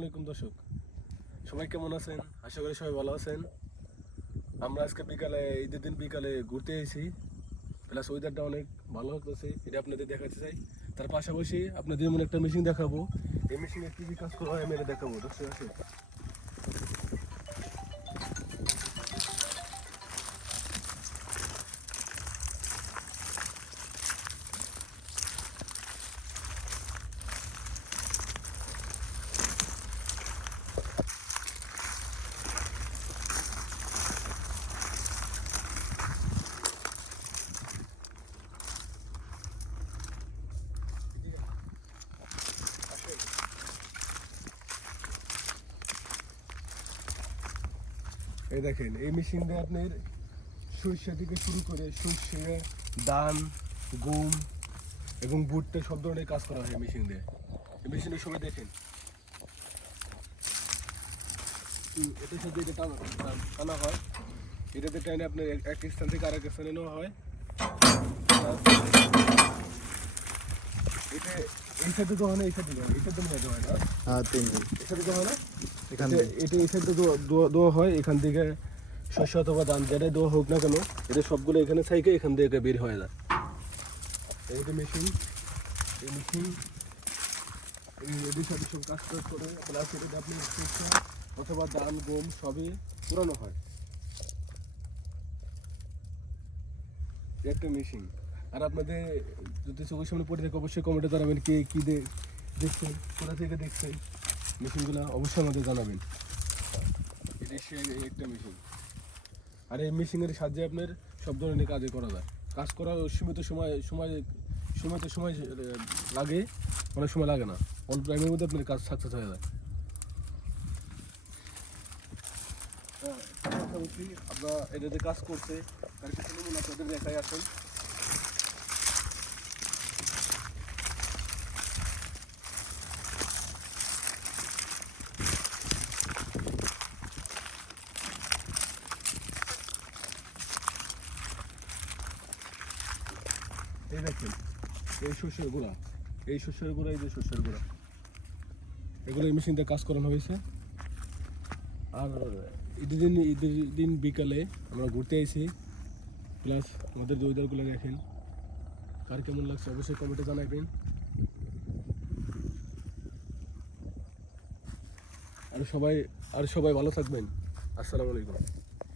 আসসালামু দর্শক, সবাই কেমন আছেন? আশা করি সবাই ভালো আছেন। আমরা আজকে ঈদের দিন বিকালে ঘুরতে এসেছি, প্লাস ওয়েদারটা অনেক ভালো লাগতেছে, এটা আপনাদের দেখাতে চাই। তার পাশাপাশি আপনাদের যেমন একটা মেশিন দেখাবো, এই মেশিনে কী কী কাজ করা হয় আমি এটা দেখাবো। দর্শক আছে, এই দেখেন এই মেশিন দিয়ে আপনার সরিষা থেকে শুরু করে সর্ষে, ধান, গম এবং ভুট্টা সব ধরনের কাজ করা হয় এই মেশিন দিয়ে। এই মেশিনের সময় দেখেন এটার সাথে এটা টানা হয়, এটাতে টাইনে আপনার এক স্থান থেকে আরেক স্থানে নেওয়া হয়। এটা এই সাইডে তো হয় না, এই সাইডে হয়, এই সাইডে মনে হয় না, এই সাইডে তো হয় না, এটা এই সাইডে দেওয়া হয়। এখান থেকে শস্য অথবা ধান যেটাই দেওয়া হোক না কেন, এটা সবগুলো এখানে সাইকে এখান থেকে বের হয়ে যায়। এইটা মেশিন, এই মেশিন এদের সাথে সব কাজ করে, প্লাস এটাতে আপনি শস্য অথবা ধান গম সবই পুরানো হয়। একটা মেশিন। আর আপনাদের যদি চোখের সামনে পড়ে থাকে অবশ্যই কমেন্টে জানাবেন কে কী দেখছেন, কোথা থেকে দেখছেন মেশিনগুলো অবশ্যই আমাদের জানাবেন। এটা একটা মেশিন, আর এই মেশিনের সাহায্যে আপনার সব ধরনের কাজে করা যায়। কাজ করা সীমিত সময় লাগে, অনেক সময় লাগে না, অল্প টাইমের মধ্যে আপনার কাজ সাকসেস হয়ে যায়। আমরা এটাতে কাজ করছে তার কিছু নমুনা আপনাদের দেখাই আসেন। এই দেখেন এই শস্যের গুঁড়া, এই শস্যের গুঁড়া, এই যে শস্যের গুঁড়া, এগুলো এই মেশিন দিয়ে কাজ করানো হয়েছে। আর ঈদের দিন বিকালে আমরা ঘুরতে আইছি, প্লাস আমাদের ওয়েদারগুলো দেখেন, কার কেমন লাগছে অবশ্যই কমেন্টে জানাবেন। আর সবাই ভালো থাকবেন। আসসালামু আলাইকুম।